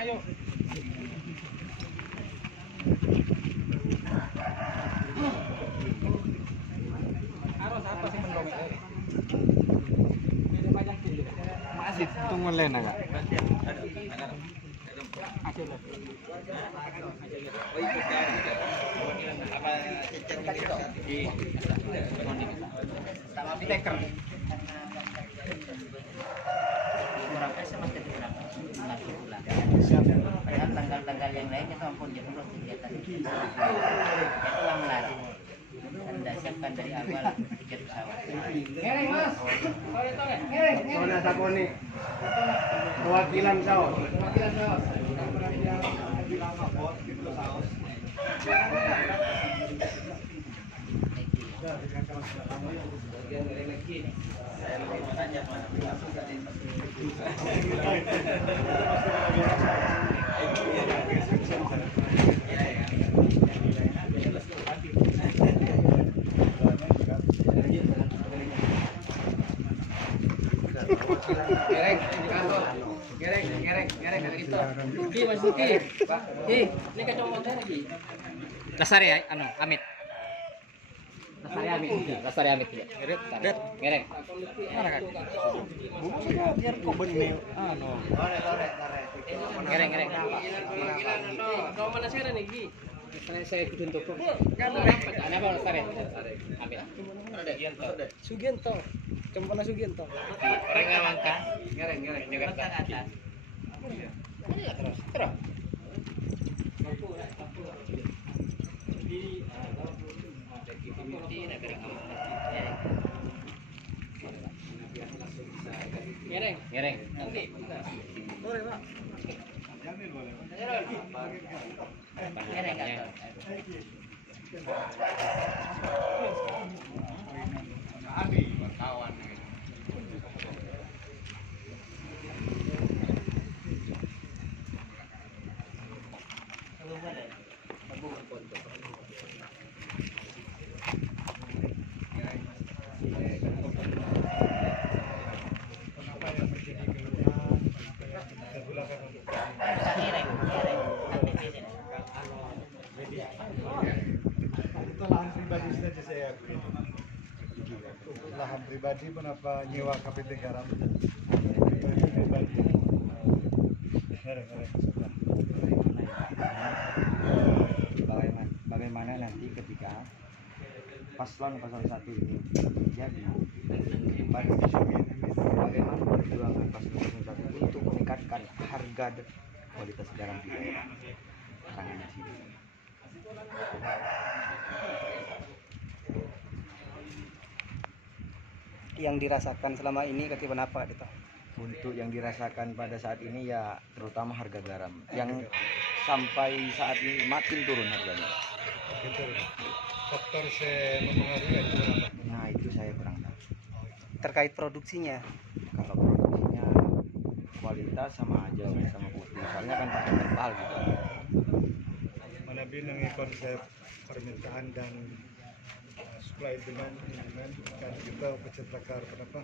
Ayo. Harus apa sih mendongeng ini? Masih tunggu lain agak. Padahal tanggal-tanggal yang lain itu ampun dia urus kegiatan itulah melarang. Anda siapkan dari awal tiket pesawat. Ngereng mas. Soalnya siapa nih? Perwakilan saus. Ngereng gitu. Ki Mas Ki. Pak. Ki, ini kacau motor lagi. Lasari ya, Amit. Lasari Amit. Ngereng. Mana kan? Biar kau benih. Ngereng. Kau mana sekarang nih, Ki? Saya ikutin toko. Kan apa Lasari? Amit. Sugianto. Cempana Sugianto. Ngereng memang kan? Ngereng. Jakarta atas. Terus. Ngereng. Nanti. Boleh, Pak. Ngereng kan? Itu lahan pribadi saja saya akui. Lahan pribadi pun apa nyewa KPT garam. Pribadi. Bagaimana nanti ketika paslon 01 ini jadi bagaimana perjuangan paslon 01 untuk meningkatkan harga dan kualitas garam di daerah Karanganyar sini. Yang dirasakan selama ini ketiban apa gitu? Untuk yang dirasakan pada saat ini ya terutama harga garam yang sampai saat ini makin turun harganya. Betul. Faktor saya mempengaruhi itu apa? Nah itu saya kurang tahu. Terkait produksinya, Kalau produksinya kualitas sama aja sama putih, soalnya kan pakai terpal gitu. Mana binang konsep permintaan dan supply demand kan kita penciptakan kenapa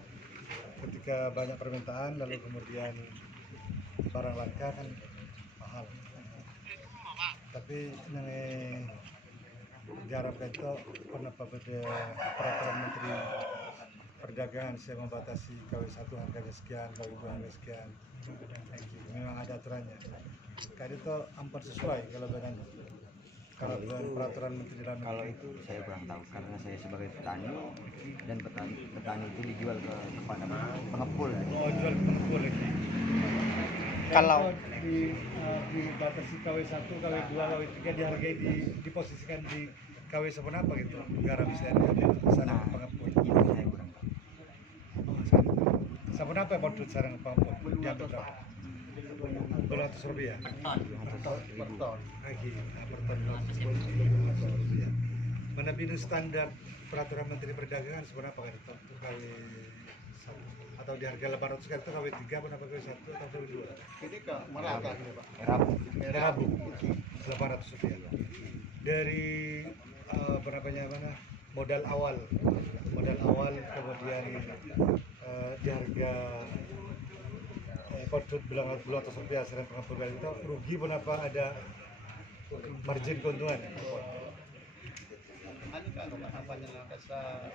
ketika banyak permintaan lalu kemudian barang langka kan mahal. Tapi nang garam itu kenapa pada peraturan Menteri Perdagangan saya membatasi KW1 harganya sekian, KW2 harga sekian. Memang ada aturannya. Kan itu ampun sesuai kalau dengan peraturan Menteri dalam Kalau itu saya kurang tahu karena saya sebagai petani dan petani itu dijual kepada pengepul. Oh, jual pengepul lagi. Kalau dibatasi KW1, KW2, KW3 dihargai diposisikan di KW seperti apa gitu garam saya di sana pengepul. Itu saya kurang tahu. Oh, sana. Seperti apa menurut sarang pengepul? Diambil berapa? Rp200 per ton. Lagi per ton Rp200. Mana binu standar peraturan Menteri Perdagangan sebenarnya apa kan itu KW1 atau di harga 800 kan itu KW3 apa KW1 atau KW2? Ini ke Meraka ini Pak. Rabu Rp800 dari mana modal awal kemudian di harga import belum atau rupiah hasil pengepul itu rugi pun apa ada margin keuntungan. Ano ka ano apa niya kasa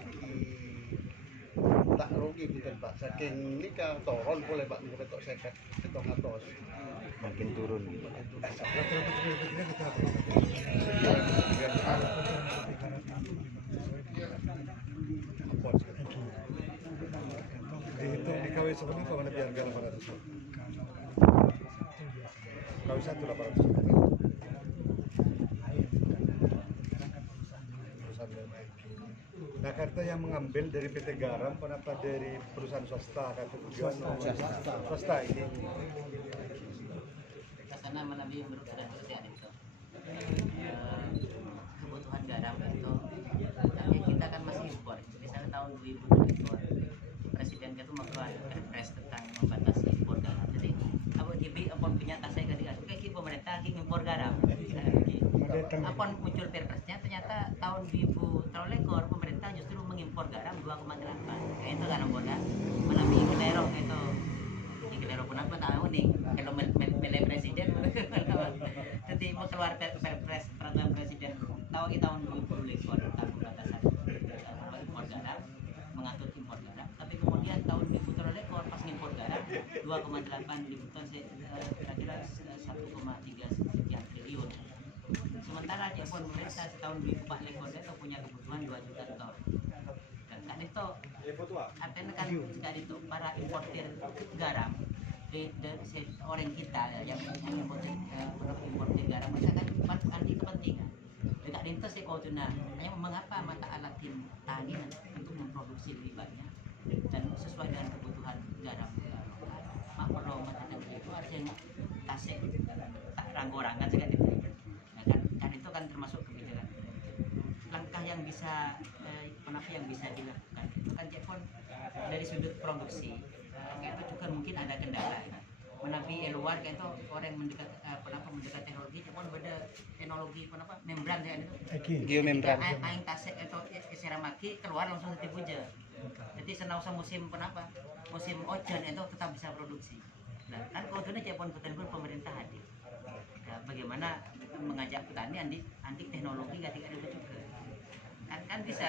tak rugi gitu Pak. Saking ini ka toron boleh Pak mungkin tok seket tok atos. makin turun. Dihitung di KW sebenarnya mana biar 800. KW 1 800. Nah, kartu yang mengambil dari PT Garam, kenapa dari perusahaan swasta? Kartu tujuan swasta ini. Karena menabi menurut kerjaan itu kebutuhan garam itu tapi kita kan masih impor. Misalnya tahun 2000 presiden itu mengeluarkan perpres tentang membatasi impor garam. Jadi kalau gibi apun punya tasnya kan kayak pemerintah impor garam. Apun muncul perpresnya ternyata tahun 2000 tahun lekor pemerintah justru mengimpor garam 2,8. Kayak itu kan bola menabi kenero itu kenero pun apa tahu nih kalau milih presiden jadi mau keluar perpres peraturan presiden tahun 2000 lekor tentang pembatasan impor garam mengatur impor garam tapi kemudian tahun 2000 lekor pas impor garam 2,8 ribu ton kira-kira 1,3 sekian triliun sementara Jepun pemerintah tahun 2004 lekor itu punya kebutuhan 2 juta ton dan kan itu artinya kan dari itu para importir garam dari orang kita yang importir garam mereka kan anti kepentingan dekat lintas di Kotuna hanya mengapa mata alatin tani untuk memproduksi lebih banyak dan sesuai dengan kebutuhan garam mak perlu mengatakan itu artinya tasik tak ranggorangan sekali kan itu kan termasuk kebijakan langkah yang bisa kenapa yang bisa dilakukan itu kan Jepun dari sudut produksi itu juga mungkin ada kendala menabi luar kayak itu orang mendekat mendekat teknologi Jepun beda teknologi membran ya itu Geomembran. aing tasek itu seramaki keluar langsung dipuja jadi senausa musim musim hujan itu tetap bisa produksi nah kan kalau Jepun betul-betul pemerintah hadir nah, bagaimana mengajak petani anti teknologi ketika ada juga kan bisa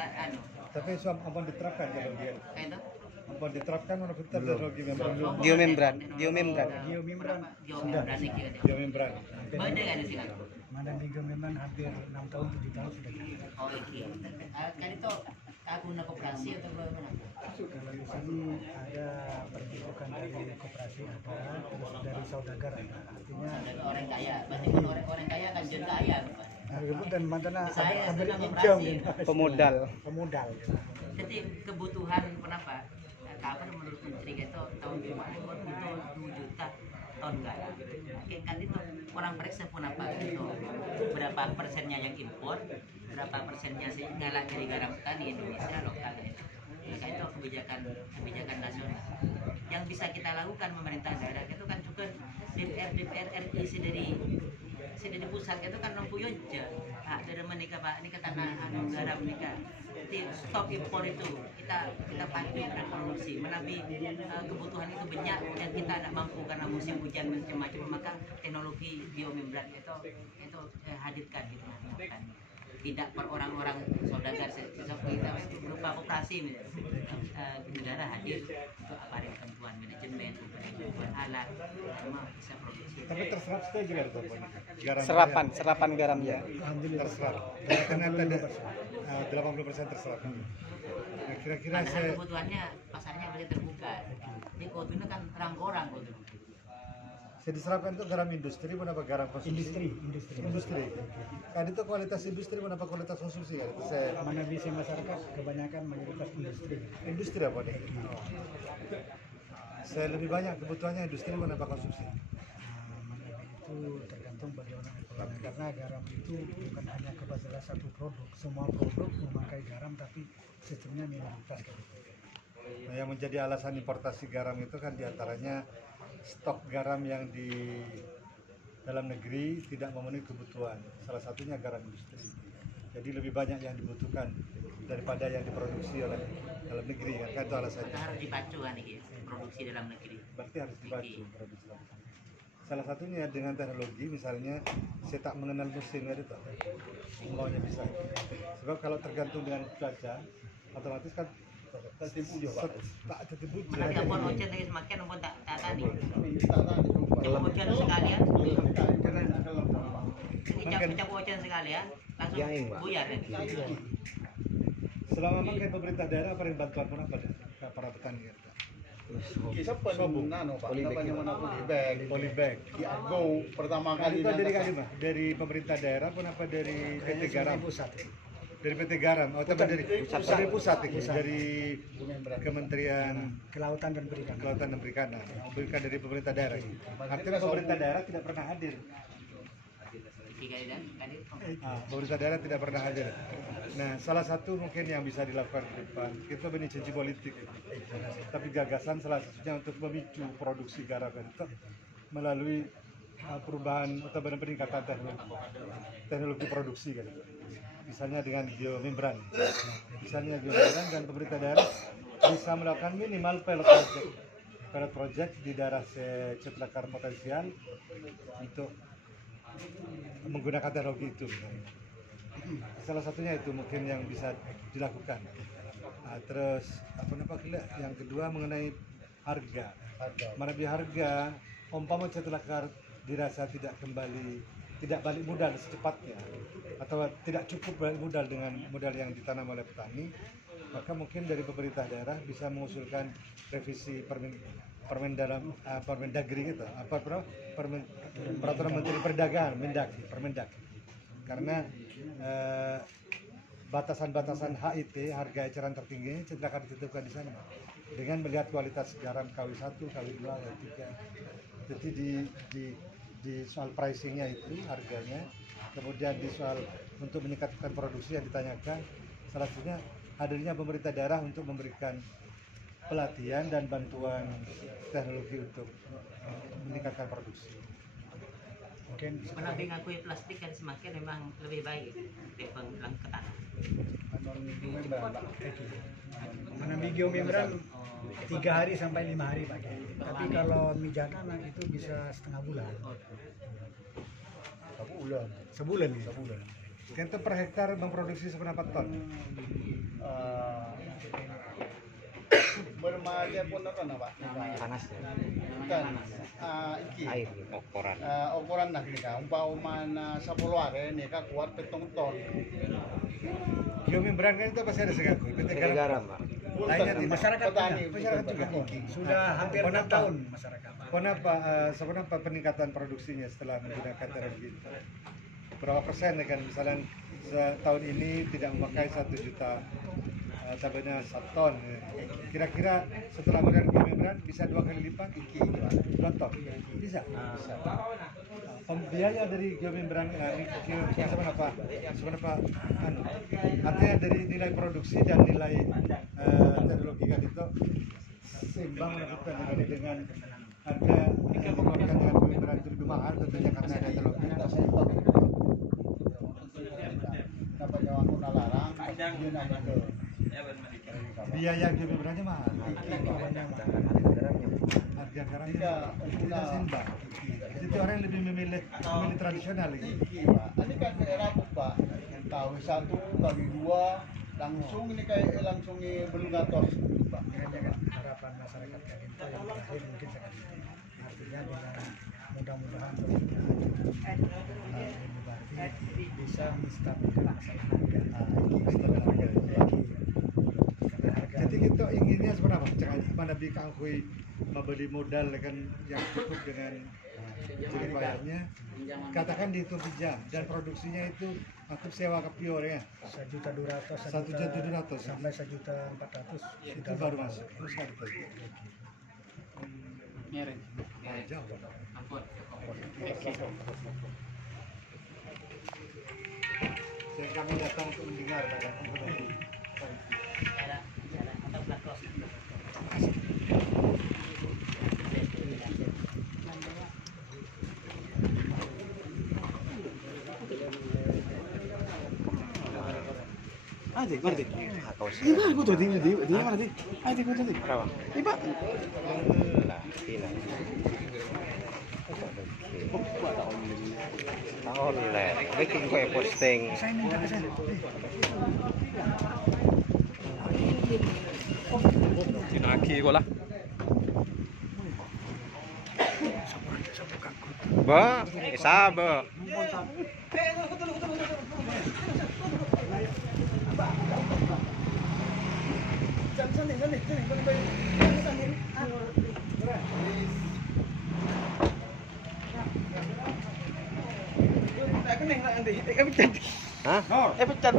Tapi suam apa diterapkan kalau dia? kayak itu Apa diterapkan mana betul teknologi membran? Geomembran. Geomembran Geomembran. beda kan sih kan Mana di Geomembran hampir 6 tahun 7 tahun sudah jadi. oh iya kan itu guna koperasi atau bagaimana Kalau di sini ada pertunjukan dari koperasi ada, terus dari saudagar ada. Artinya ada orang kaya berarti kan orang kaya kan jadi kaya Pak. Rebut dan mantana Saya hampir sudah hijau koperasi. Pemodal. pemodal. Jadi kebutuhan kenapa? Kapan menurut Menteri itu tahun 2000 butuh 2 juta ton garam. Kan itu orang periksa pun apa itu berapa persennya yang impor, berapa persennya sih ngalah dari garam petani Indonesia lokal itu. Maka itu kebijakan nasional. Yang bisa kita lakukan pemerintah daerah itu kan juga DPR RI dari pusat itu kan nempuyo aja. Nah, dari menikah Pak, ini kata garam nikah. Jadi stop impor itu kita padu produksi menabi kebutuhan itu banyak dan kita tidak mampu karena musim hujan macam-macam maka teknologi biomembran itu hadirkan gitu kan tidak per orang-orang saudagar seperti kita berupa koperasi negara hadir untuk aparat ketentuan manajemen kebutuhan alat semua bisa produksi Tapi terserap saja juga itu garam. Serapan garamnya. Terserap. Karena ada 80% terserap. Nah, kira-kira padahal saya kebutuhannya pasarnya masih terbuka di kota ini kan orang-orang kota saya diserapkan itu garam industri pun apa garam konsumsi? Industri. Kan itu kualitas industri pun apa kualitas konsumsi kan? Itu saya Mana bisa masyarakat kebanyakan mayoritas industri. industri apa nih? Saya lebih banyak kebutuhannya industri pun apa konsumsi? Mana itu tergantung bagaimana ekonomi karena garam itu bukan hanya kepada satu produk, semua produk memakai garam tapi sistemnya minoritas gitu. Nah, yang menjadi alasan importasi garam itu kan diantaranya stok garam yang di dalam negeri tidak memenuhi kebutuhan. Salah satunya garam industri. Jadi lebih banyak yang dibutuhkan daripada yang diproduksi oleh dalam negeri kan itu alasannya. Kita harus dipacu kan ini produksi dalam negeri. Berarti harus dibantu produksi. Salah satunya dengan teknologi, misalnya saya tak mengenal musim itu tak maunya bisa. Sebab kalau tergantung dengan cuaca, otomatis kan tak tertipu. Nanti ampun hujan lagi semakin ampun tak tani. Tak tani coba. Cap hujan sekalian. Ini Makan. cap hujan sekalian langsung buyar kan. Selama makan pemerintah daerah paling bantuan pun apa ke para petani ya? Kisah penuh nano Pak, namanya mana polybag. Polybag. Ki Argo pertama Nah, kali itu dari nangkas. mana? Dari pemerintah daerah pun apa dari PT Garam? pusat. Dari PT Garam, atau dari pusat ini, dari Kementerian Kelautan dan Perikanan. Kelautan dan Perikanan, bukan dari pemerintah daerah. Artinya pemerintah daerah tidak pernah hadir. Tiga dan kadir. Pemerintah daerah tidak pernah hadir. Nah, salah satu mungkin yang bisa dilakukan ke depan, kita ini janji politik, tapi gagasan salah satunya untuk memicu produksi garam itu melalui perubahan atau peningkatan teknologi produksi kan. Misalnya dengan geomembran. Misalnya geomembran dan pemerintah daerah bisa melakukan minimal pilot project di daerah Cetlakar potensial untuk menggunakan teknologi itu. Salah satunya itu mungkin yang bisa dilakukan. Nah, terus yang kedua mengenai harga. Menabi harga, umpama Cetlakar dirasa tidak balik modal secepatnya atau tidak cukup balik modal dengan modal yang ditanam oleh petani, maka mungkin dari pemerintah daerah bisa mengusulkan revisi Permendagri gitu, Peraturan Menteri Perdagangan, Permendagri. Karena batasan-batasan HIT, harga eceran tertinggi, Cetlakar ditentukan di sana dengan melihat kualitas garam KW1, KW2, KW3. Jadi di soal pricingnya itu harganya, kemudian di soal untuk meningkatkan produksi yang ditanyakan, salah satunya hadirnya pemerintah daerah untuk memberikan pelatihan dan bantuan teknologi untuk meningkatkan produksi. Mungkin Menamping akui plastik kan semakin memang lebih baik dibanding ke tanah. menambi geomembran 3 hari sampai 5 hari Pak. Tapi kalau mijana itu bisa setengah bulan. Sebulan ya? Sebulan. Kita per hektar memproduksi seberapa ton? Bermaja pun apa Pak? Panas ya. Bukan. Iki. Air. Ukuran nak nika. Umpama 10 hari nika kuat 7 ton. Geomembran kan itu pasti ada segaku. PT Garam, Pak. Lainnya tidak. Masyarakat Petani, masyarakat juga. Sudah hampir 6 tahun masyarakat. Sebenarnya peningkatan produksinya setelah menggunakan teknologi itu? Berapa persen ya kan? Misalnya tahun ini tidak memakai 1 juta tabenya 1 ton. Kira-kira setelah menggunakan geomembran bisa 2 kali lipat? 2 ton. Bisa. Biaya dari geomembran seberapa? Artinya dari nilai produksi dan nilai teknologi kan itu seimbang menentukan dengan harga yang dikeluarkan dengan geomembran itu lebih mahal tentunya karena ada teknologi. Dapat jawab larang, dia nanya ke Biaya geomembrannya mahal. Harga garamnya tidak seimbang. Jadi orang lebih memilih tradisional lagi. Ini kan daerah Pak, KW1, KW2, langsung ini kayak langsung belum ngatos Pak. Harapan masyarakat Kalinto yang terakhir mungkin seperti itu. Artinya dengan mudah-mudahan bisa menstabilkan masalah harga. Jadi kita inginnya sebenarnya mana bika akui membeli modal kan yang cukup dengan jerih payahnya, katakan dihitung jam dan produksinya itu untuk sewa kapior ya 1.200.000 1.200.000 sampai 1.400.000 itu baru masuk. Terus kan itu jauh. Ampun. Dan kami datang untuk mendengar Cara atau belakos. Ade, berarti. Atau Iba aku tuh di mana di? Ade aku tuh di. berapa? Iba. Lah, hilang. Oleh, bikin kue posting. Lagi kok lah. Ba, sabar. Hah? Pecat.